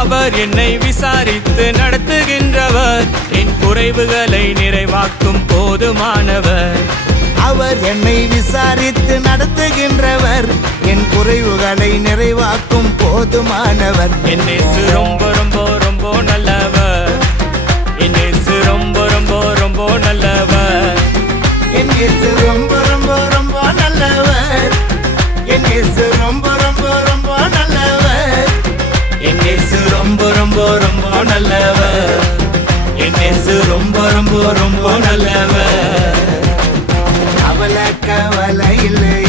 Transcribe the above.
அவர் என்னை விசாரித்து நடத்துகின்றவர், என் குறைவுகளை நிறைவாக்கும் போதுமானவர். அவர் என்னை விசாரித்து நடத்துகின்றவர், என் குறைவுகளை நிறைவாக்கும் போதுமானவர். என் இயேசு ரொம்ப ரொம்ப ரொம்ப நல்லவர், என் இயேசு ரொம்ப ரொம்ப ரொம்ப நல்லவர், என் இயேசு ரொம்ப ரொம்ப ரொம்ப நல்லவர், என் இயேசு ரொம்ப ரொம்ப ரொம்ப நல்லவர், என் இயேசு ரொம்ப ரொம்ப ரொம்ப நல்லவர், என் இயேசு ரொம்ப ரொம்ப ரொம்ப நல்லவர். அவல கவலை இல்லை